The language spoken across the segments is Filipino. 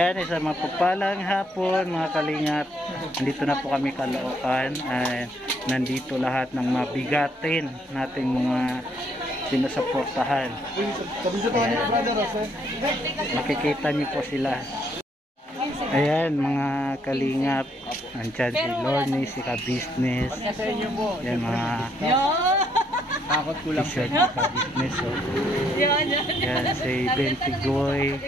Yan, isang mapapalang hapon mga kalingap. Nandito na po kami Caloocan. Nandito lahat ng mabigatin nating mga sinusuportahan. Makikita niyo po sila. Ayan mga kalingap. Andyan si Lorne, si Ka-Business. Yan mga Takot ko lang. t-shirt ni Ka-Business. Yan si Bentigoy.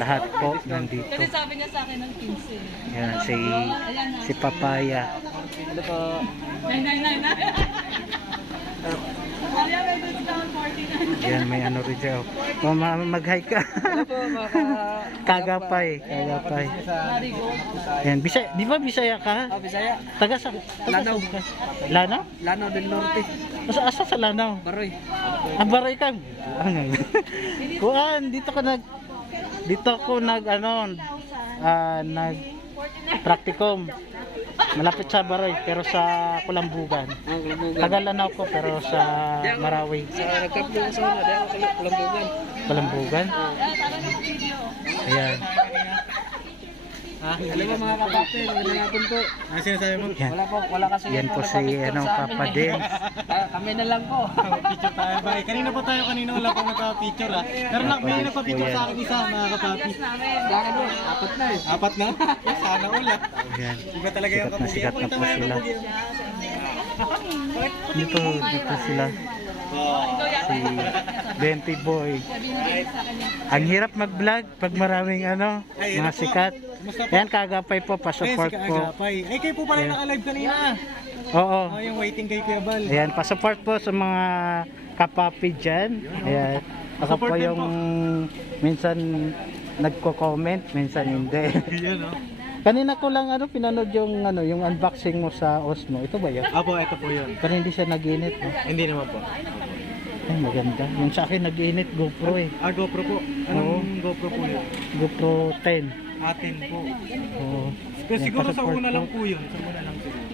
Lahat po nandito. Kasi sabi niya sa akin ng 15. Yan si Papaya. Ano po? Yan may ano rin dyan. Mag-hi ka. Ano po mga Kagapay. Yan, Bisaya, di ba Bisaya ka? Bisaya? Taga sa Lanao. Lanao? Lanao del Norte. Asa sa Lanao? Baroy. Baroy ka. Kuan, dito ko nag practicum. Malapit sa Baroy pero sa Kulambugan. Ang Kulambugan. Taga Lanao ko pero sa Marawi. Sa nagkaplo ko sa una, dahil ako Kulambugan. Kulambugan? Ayan. Alam mo mga kapatid, magandang hapon po. Ano sinasabi mo? Yan. Wala kasi Yan po si Papa Dance. Kami na lang po. Picture tayo ba? Kanina pa tayo wala pang nagpa-picture ha. Pero may nagpa-picture sa akin isa mga kapapi. Saka doon, apat na eh. Apat na? Sana ulat. Ayan. Iba talaga yung kapugi. Sikat na po sila. Dito sila. Si Benti Boy. Ang hirap mag-vlog pag maraming mga sikat. Ayan, Kagapay po, pa-support po. Ay, kayo po pala yung naka-live kanina. Oo. Yung waiting kay Kuya Bal. Ayan, pa-support po sa mga kapapi dyan. Ayan. Ako po yung minsan nagko-comment, minsan hindi. Yan o. Kanina ko lang pinanood yung unboxing mo sa Osmo. Ito ba yun? Apo, ito po yun. Pero hindi siya nag-init, no? Hindi naman po. Ay, maganda. Yung sa akin nag-init GoPro eh. GoPro po. Anong GoPro po yun? GoPro 10. Atin po. Oo. Pero Yan, siguro sa pa-support una po. lang po yun. Sa una lang siguro.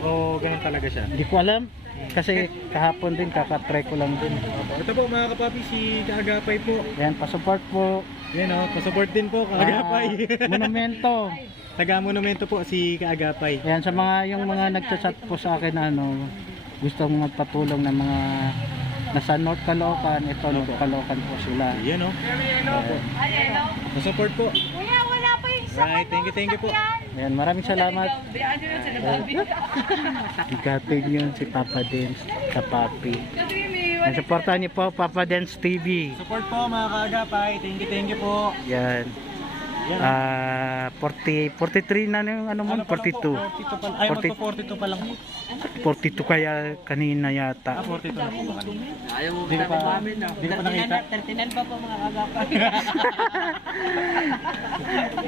O, ganun talaga siya. Hindi ko alam. Kasi kahapon din, kakatry ko lang din. Ito po mga kapapi, si Kaagapay po. Yan, pa-support po. Yan o, pa-support din po, Kaagapay. Monumento. Taga-monumento po si Kaagapay. Yan, sa yung mga nagchat po sa akin gustong magpatulong ng mga nasa North Caloocan, ito North Caloocan po sila. Yan o. Pa-support po. Kuya, wala pa yung Right, thank you po. Yan, maraming salamat. Bayaan nyo na sila, Bobby. Igating yun si Papa Dance, sa Papi. Yan, supportan niyo po Papa Dance TV. Support po mga Kaagapay. Thank you po. Yan. 43 na yung mo, 42. 42 pa lang. Ay, 40. magpa-42 pa lang. 42 kaya kanina yata. 42 na po ba kanina? Ayaw mo Di ko pa, di ko pa nakita. 39 pa po mga kagapay.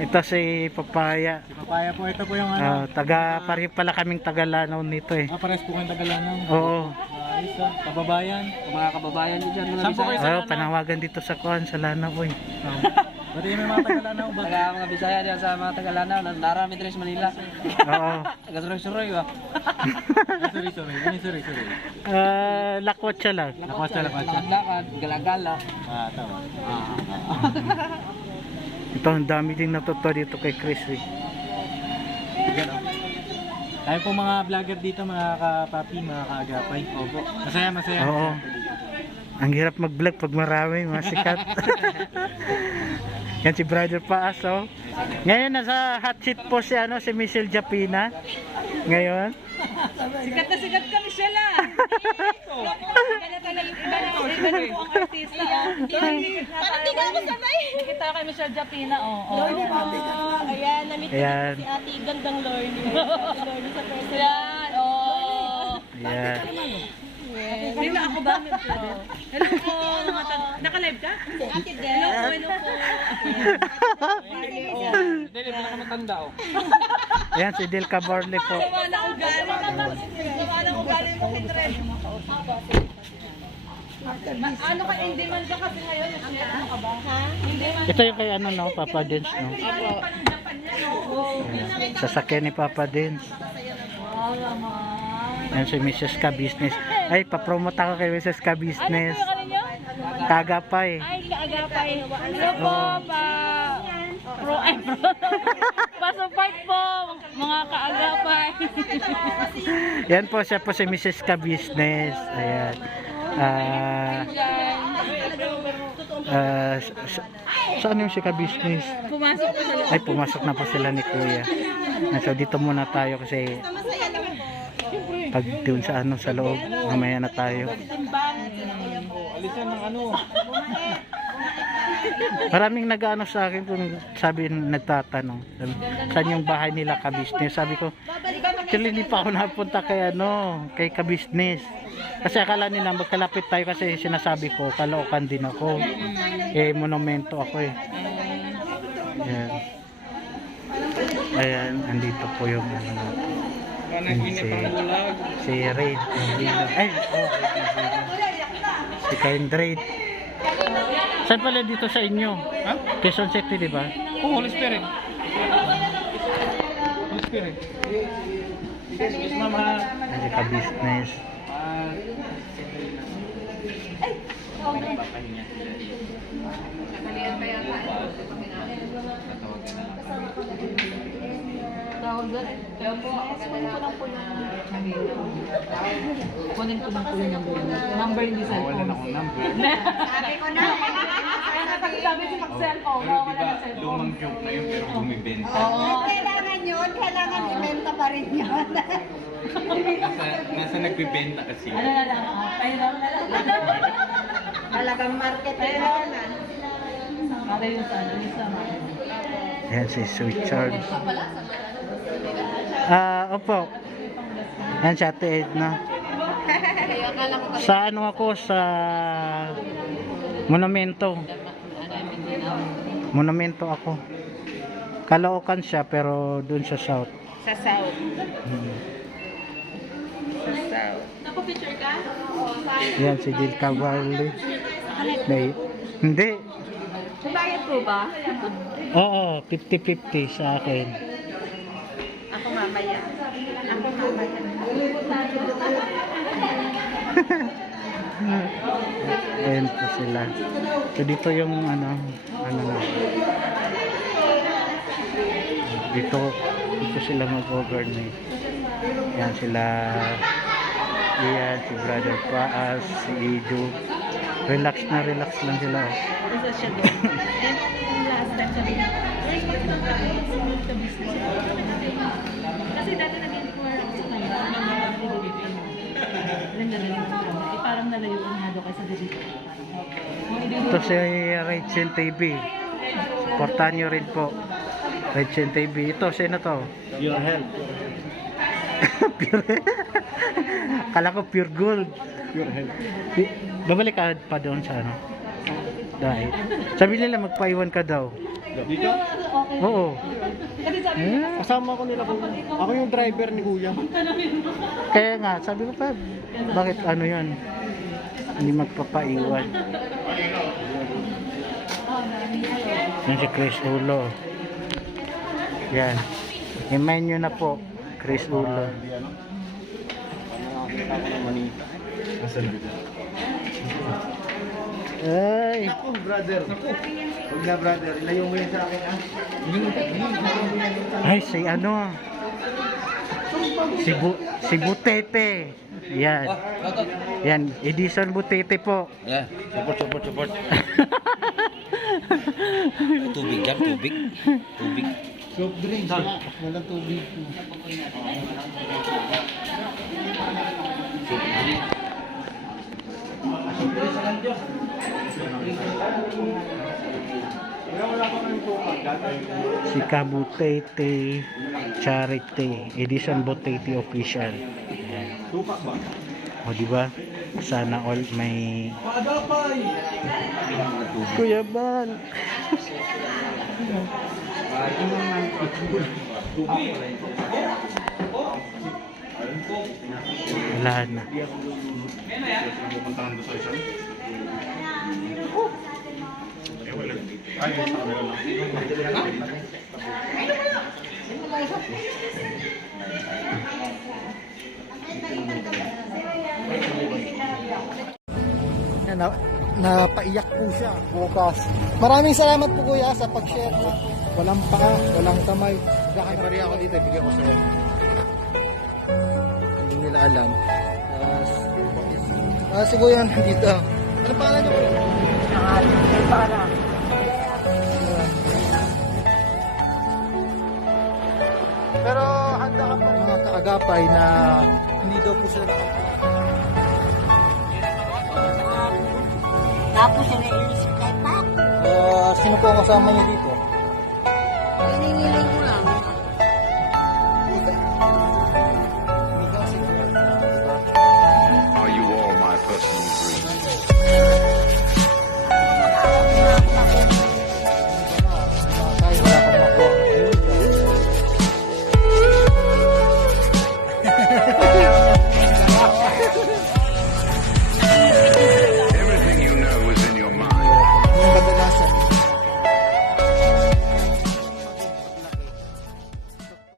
Ito si Papaya. Si Papaya po, ito po yung ano. Pareho pala kaming Tagalanaw nito eh. Pares po kayong Tagalanaw. Oo. Ayos ah, kababayan. Mga kababayan nyo dyan, mga Saan po kayo Bisaya. sa Panawagan dito sa Kuan sa Lanao eh. Pati may mga Tagalanaw ba? Taga mga Bisaya dyan sa mga Tagalanaw, narami dito sa Manila. Oo. Taga suroy-suroy ba? Sorry. Ano sorry? Lakwatsa lang. Lakwatsa. Lakad, galagala. Tama. Ito ang dami ding natutuwa dito kay Chris eh. Yan o. Tayo po mga vlogger dito, mga kapapi, mga kaagapay. Opo. Masaya. Oo. Ang hirap mag-vlog pag marami, mga sikat. Yan si Brother Paas, oh. Ngayon nasa hot seat po si Michelle Japina. Ngayon. Sikat na sikat kami siya lang. Iba na po ang artista. Parang di ka ako sabay. Nakita kay Michelle Japina, Ayan, namit ko Ayan. si ate, gandang Lorne. Lorne sa person. Ayan, Ayan. Hindi na ako ba? Hello po. Naka-live ka? Ate Del. Hello po. Hindi pa ka matanda oh. Ayan si Del Caborle po. Sama na ugali. Sama na ugali mo kitre. Ano ka, in demand ka kasi ngayon? Ano ka ba? Ha? In demand. Ito yung kay Papa Dance, no? Sasakyan ni Papa Dance. Ayan si Mrs. Ka-Business. Ay, papromote ako kay Mrs. Ka-Business. Ano yung Kagapay. Ay, kaagapay. Hello po, pa. Pasupport po, mga kaagapay. Yan po, siya po si Mrs. Ka-Business. Ayan. Saan yung si Ka-Business? Pumasok po sa loob. Ay, pumasok na po sila ni Kuya. So, dito muna tayo kasi pag doon sa ano sa loob, mamaya na tayo. Alisan ng ano. Maraming nag-ano sa akin kung sabi nagtatanong saan yung bahay nila Ka-Business. Sabi ko, actually hindi pa ako napunta kay ano, kay Ka-Business. Kasi akala nila magkalapit tayo kasi sinasabi ko, Caloocan din ako. Eh, monumento ako eh. Ayan. Ayan, andito po yung ano natin. Si Raid. Ay, oh, si Kindred. Saan pala dito sa inyo? Ha? Quezon City, di ba? Oh, Holy Spirit. Holy Spirit. Yes, mama. Kasi Ka-Business. Tawag doon. Kaya po, kunin ko lang po yung kunin ko lang po yung number hindi cellphone. Wala na akong number. Sabi ko na. Kaya nagsabi si mag-cellphone. Pero Wala diba, na cellphone. lumang joke na yun pero bumibenta. Oo. Kailangan yun, kailangan ibenta pa rin yun. Nasa nagbibenta kasi. Ano na lang? Payroll na lang. Talagang market yun. Para yung sa ano, yung sa mga. Ayan si Sweet Charles. Opo. Ayan si Ate Edna. Sa ano ako sa Monumento. Monumento ako. Caloocan siya pero dun sa south. Sa South. Hmm. Sa South. Napapicture ka? Ayan si Jill Cavalli. Hindi. Bayad po ba? Oo, 50-50 sa akin. Ako mamaya. Ako mamaya. Ayan po sila. So dito yung ano na. Dito sila mag-overnight. Yan sila. Yan si Brother Paas, si Ido. Relax lang sila. Isa siya doon. And yung last time sabi niya, where's my small to business? Kasi dati nag-inquire ako sa kanya. Parang nalayuan nga daw kaysa dito. Ito si Rachel TV. Supportahan nyo rin po. Rachel TV. Ito, sino to? Your health. Pure. Kala ko pure gold. Your health. Babalik ka pa doon sa ano? Dahil. Sabi nila magpaiwan ka daw. Dito? Oo. Kasama ko nila. Ako yung driver ni Kuya. Kaya nga, sabi ko pa, bakit ano yan? Hindi magpapaiwan. Yan si Chris Ulo. Yan. I-mind nyo na po, Chris Ulo. Ay! Ako, brother. Huwag na, brother. Ilayo mo yan sa akin, ah. Ay, si ano? Si Butete. Yan. Yan, Edison Butete po. Yeah, support. Tubig yan, tubig. Soft drinks, wala. Walang tubig. Si Kabutete Charity Edison Butete Official. Yan. O diba? Sana all may Kuya Ban. Wala na. Ano? napaiyak po siya bukas. Maraming salamat po kuya sa pag-share mo. Walang paa, walang kamay. Kakabari ako dito, bigyan ko sa'yo. Hindi nila alam. Si kuya nandito. Ano pangalan niyo po? Pero handa ka pa mga kaagapay na hindi daw po sila Tapos, inisip kay Pak. sino po ang kasama niyo dito? Hiningi